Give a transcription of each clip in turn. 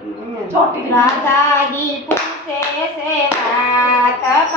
રાધાજી પૂછે છે વાત કાન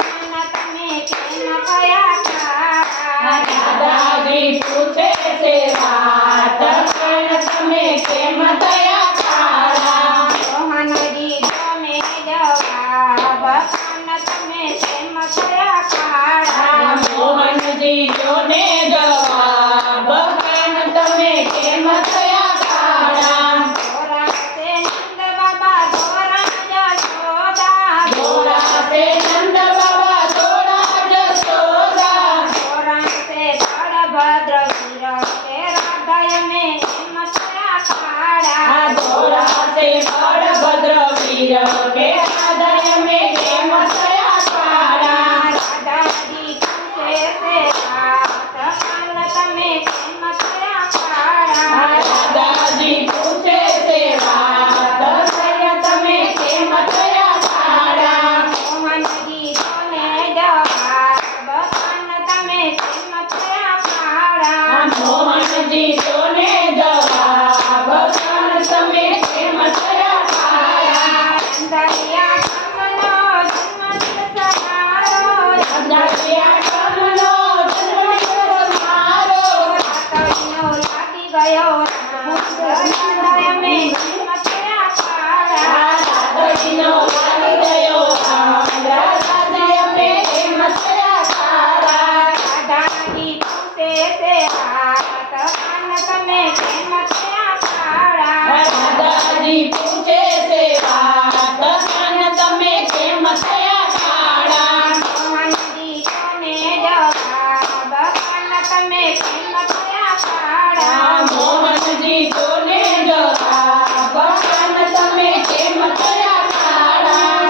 તમે કેમ થયા કાળા દાદાજી પૂછે છે વાત કાન તમે કેમ થયા કાળા મોહનજી તમે જવાબ કાન તમે કેમ થયા કાળા મોહનજી જોને જવાબ કાન તમે કેમ થયા કાળા ધોરાશે નંદ બાબા ધોરા જશોદા ધોરાશે નંદ બાબા ધોરા જશોદા ધોરાશે બળભદ્ર વીર કે રાધાય મે કેમ થયા કાળા ધોરાશે બળભદ્ર વીર કે રાધાય મે કેમ થયા કાળા રાધાજી પૂછે છે વાત કાન તમે કેમ થયા કાળા દાદાજી પૂછે છે વાત થયા તમે કેમ થયા કાળા મોહનજી તને જવાબ કાન તમે કેમ થયા કાળા મોહનજી જોને જવાબ કાન તમે કેમ થયા કાળા અંધારિયા કમનો જન્મદિવસ મારો અંધારિયા કમનો જન્મદિવસ મારો રાતડીનો લાગી ગયો રાધાય મે કેમ થયા કાળા રાધાજીનો લાગી ગયો રામ રાધાજી અમે કેમ થયા કાળા રાધાજી પૂછે છે વાત કાન તમે કેમ થયા કાળા દાદાજી પૂછે છે વાત કાન તમે કેમ થયા કાળા મોહનજી તને જવાબ કાન તમે કેમ થયા કાળા મોહનજી જોને જવાબ કાન તમે કેમ થયા કાળા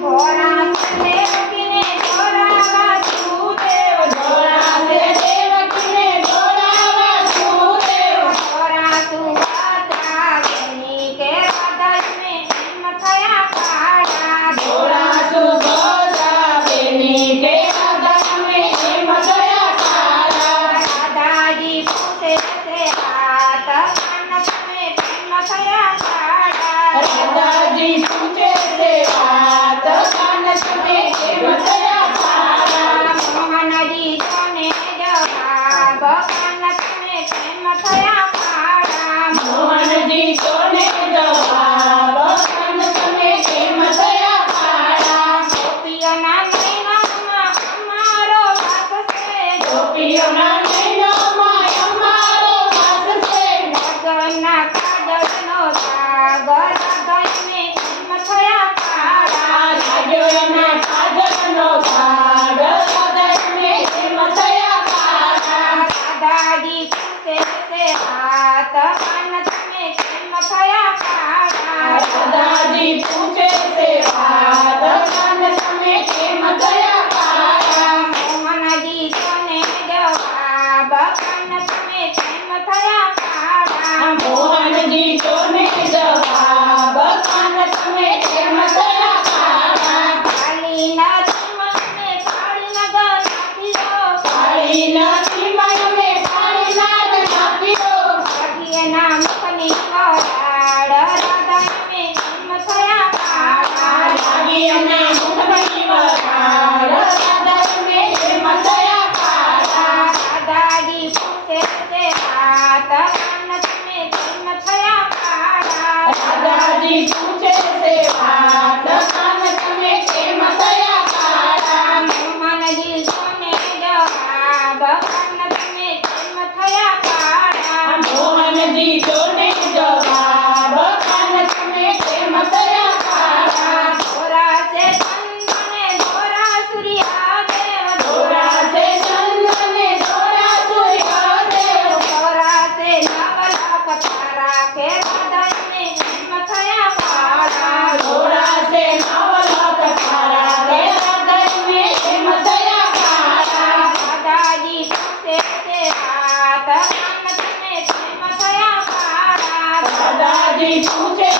ધોરાશે દેવકીને ધોરાવા સુદેવ ધોરાશે દેવકીને ધોરાવા સુદેવ ધોરાસુ ભદ્રાગની કે રાધાય મે કેમ થયા કાળા ધોરાસુ ભદ્રા બેની કે રાધા અમે કેમ થયા કાળા રાધાજી પૂછે છે વાત કાન તમે કેમ થયા કાળા દાદાજી પૂછે છે વાત કાન તમે કેમ થયા કાળા મોહનજી તને જવાબ કાન તમે કેમ થયા કાળા મોહનજી જોને જવાબ કાન તમે કેમ થયા કાળા ગોપીઓના નૈનામાં અમારો વાસ છે ગોપીઓના નૈનામાં અમારો વાસ છે ગગનના કાજળનો સાગર રાધાને કેમ થયા કાળા લાગ્યો એના કાજળનો ભાગ રાધાને કેમ થયા કાળા રાધાજી પૂછે છે વાત કાન તમે કેમ થયા કાળા દાદાજી પૂછે છે વાત કાન તમે કેમ થયા કાળા મોહનજી તને જવાબ કાન તમે કેમ થયા કાળા મોહનજી જોને જવાબ કાન તમે કેમ થયા કાળા કાલી નદીમાં અમે કાળીનગર નાખ્યો કાળી નદીમાં અમે કાળીનાગ નાખ્યો સખીના મુખની કરાળ રાધા અમે કેમ થયા કાળા લાગી એના મુખની વરાળ રાધા અમે કેમ થયા કાળા રાધાજી પૂછે છે વાત કાન તમે કેમ થયા કાળા દાદાજી પૂછે છે વાત કાન તમે કેમ થયા કાળા મોહનજી તને જવાબ કાન તમે કેમ થયા કાળા મોહનજી જોને જવાબ કાન તમે કેમ થયા કાળા ધોરાશે ચંદને ધોરા સૂર્યાદેવ ધોરાશે ચંદ્રને ધોરા સૂર્યદેવ ધોરાશે નવલખ તારા કે રાધાને કેમ થયા કાળા ધોરાશે નવલખ તારા રે રાધાને કેમ થયા કાળા દાદાજી પૂછે છે વાત કાન તમે કેમ થયા કાળા દાદાજી પૂછે